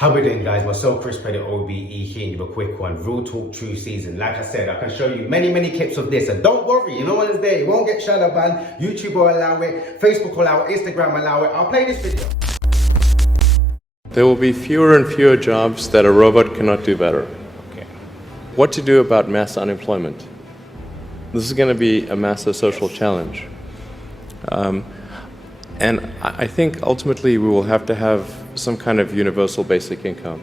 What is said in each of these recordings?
How we doing, guys? Myself, Chris Pettit, OBE, here with a quick one. Real talk, true season. Like I said, I can show you many clips of this. And don't worry, you know what is there. You won't get shadow banned. YouTube will allow it. Facebook will allow it. Instagram will allow it. I'll play this video. There will be fewer and fewer jobs that a robot cannot do better. Okay. What to do about mass unemployment? This is going to be a massive social challenge. And I think ultimately we will have to have some kind of universal basic income.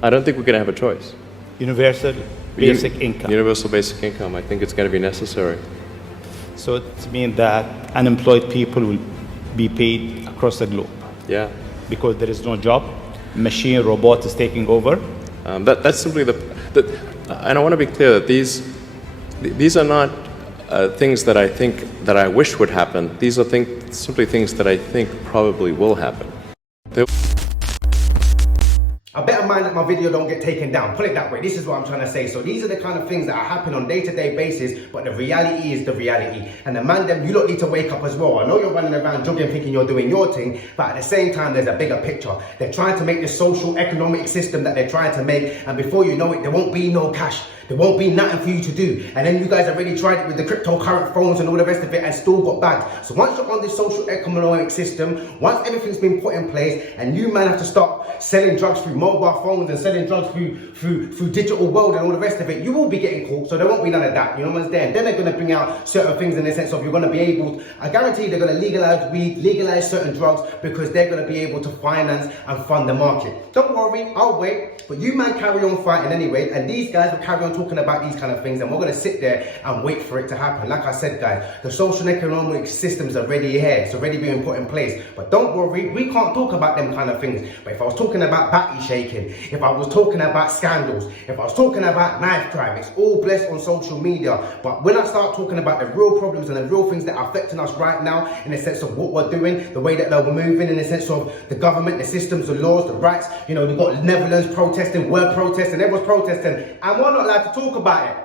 I don't think we're going to have a choice. Universal basic income. Universal basic income. I think it's going to be necessary. So it means that unemployed people will be paid across the globe. Yeah. Because there is no job, machine, robot is taking over. That's simply and I want to be clear that these are not things that I think that I wish would happen. These are simply things that I think probably will happen. I better mind that my video don't get taken down. Put it that way. This is what I'm trying to say. So these are the kind of things that are happening on day-to-day basis, but the reality is the reality. And the man, them, you lot need to wake up as well. I know you're running around jogging thinking you're doing your thing, but at the same time, there's a bigger picture. They're trying to make this social economic system that they're trying to make, and before you know it, there won't be no cash. There won't be nothing for you to do. And then you guys already tried it with the cryptocurrency phones and all the rest of it and still got bagged. So once you're on this social economic system, once everything's been put in place and you man have to start selling drugs through mobile phones and selling drugs through digital world and all the rest of it, you will be getting caught. So there won't be none of that. You know what's there? And then they're going to bring out certain things in the sense of you're going to be able to, I guarantee they're going to legalize weed, legalize certain drugs because they're going to be able to finance and fund the market. Don't worry, I'll wait. But you man carry on fighting anyway. And these guys will carry on talking about these kind of things, and we're going to sit there and wait for it to happen. Like I said, guys, the social and economic system's already here. It's already being put in place. But don't worry, we can't talk about them kind of things. But if I was talking about batty shaking, if I was talking about scandals, if I was talking about knife crime, it's all blessed on social media. But when I start talking about the real problems and the real things that are affecting us right now, in the sense of what we're doing, the way that we're moving, in the sense of the government, the systems, the laws, the rights, you know, we've got Netherlands protesting, we're protesting, everyone's protesting, and we're not allowed to talk about it.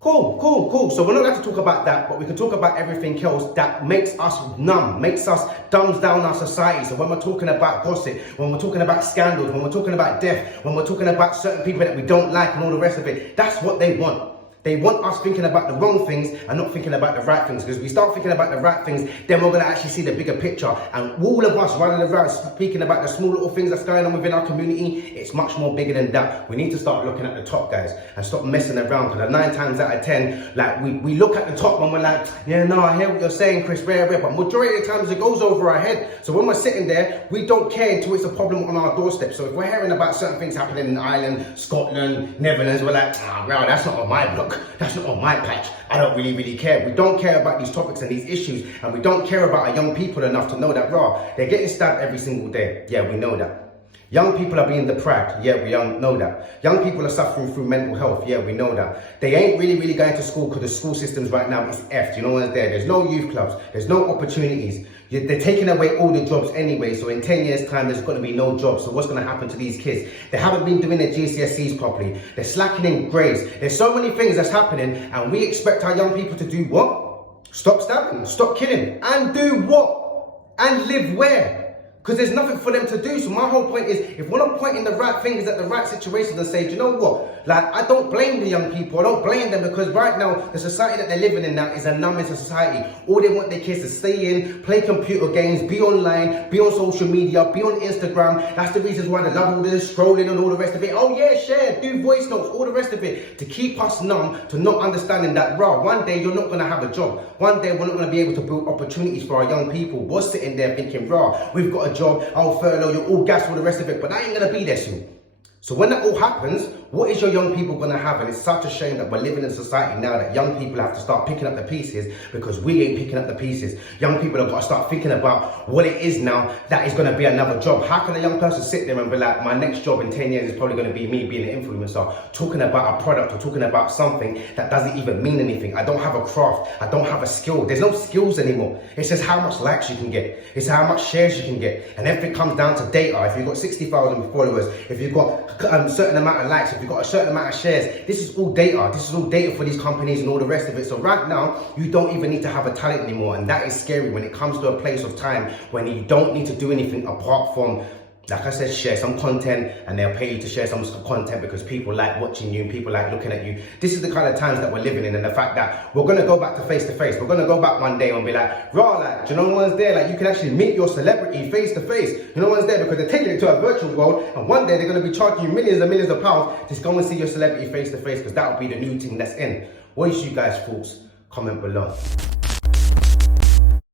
Cool. So we're not going to talk about that, but we can talk about everything else that makes us numb, makes us dumbs down our society. So when we're talking about gossip, when we're talking about scandals, when we're talking about death, when we're talking about certain people that we don't like and all the rest of it, that's what they want. They want us thinking about the wrong things and not thinking about the right things. Because if we start thinking about the right things, then we're going to actually see the bigger picture. And all of us running around speaking about the small little things that's going on within our community, it's much more bigger than that. We need to start looking at the top, guys, and stop messing around. Because 9 times out of 10, like we look at the top and we're like, yeah, no, I hear what you're saying, Chris, rare. But majority of the times it goes over our head. So when we're sitting there, we don't care until it's a problem on our doorstep. So if we're hearing about certain things happening in Ireland, Scotland, Netherlands, we're like, well, that's not on my block. That's not on my patch. I don't really care. We don't care about these topics and these issues, and we don't care about our young people enough to know that they're getting stabbed every single day. Yeah, we know that. Young people are being deprived. Yeah, we know that. Young people are suffering through mental health. Yeah, we know that. They ain't really going to school because the school systems right now is effed. You know what's there? There's no youth clubs. There's no opportunities. They're taking away all the jobs anyway. So in 10 years time, there's going to be no jobs. So what's going to happen to these kids? They haven't been doing their GCSEs properly. They're slackening grades. There's so many things that's happening, and we expect our young people to do what? Stop stabbing, stop killing, and do what? And live where? Because there's nothing for them to do. So my whole point is, if we're not pointing the right fingers at the right situations and say, do you know what? Like, I don't blame the young people. I don't blame them, because right now, the society that they're living in now is a numbing society. All they want their kids to stay in, play computer games, be online, be on social media, be on Instagram. That's the reasons why they love all this scrolling and all the rest of it. Oh yeah, share, do voice notes, all the rest of it. To keep us numb, to not understanding that, one day you're not going to have a job. One day we're not going to be able to build opportunities for our young people. We're sitting there thinking, we've got a job, I'll furlough, you're all gas, all the rest of it, but that ain't gonna be there soon. So when that all happens, what is your young people going to have? And it's such a shame that we're living in a society now that young people have to start picking up the pieces, because we ain't picking up the pieces. Young people have got to start thinking about what it is now that is going to be another job. How can a young person sit there and be like, my next job in 10 years is probably going to be me being an influencer, talking about a product or talking about something that doesn't even mean anything. I don't have a craft. I don't have a skill. There's no skills anymore. It's just how much likes you can get. It's how much shares you can get. And everything comes down to data. If you've got 60,000 followers, if you've got a certain amount of likes, if you've got a certain amount of shares, this is all data. This is all data for these companies and all the rest of it. So right now, you don't even need to have a talent anymore. And that is scary when it comes to a place of time when you don't need to do anything apart from Like I said, share some content and they'll pay you to share some content because people like watching you and people like looking at you. This is the kind of times that we're living in, and the fact that we're going to go back to face. We're going to go back one day and be like, raw, like, do you know no one's there? Like, you can actually meet your celebrity face to face. You know no one's there because they're taking it to a virtual world, and one day they're going to be charging you millions and millions of pounds to go and see your celebrity face to face, because that will be the new thing that's in. What is you guys' thoughts? Comment below.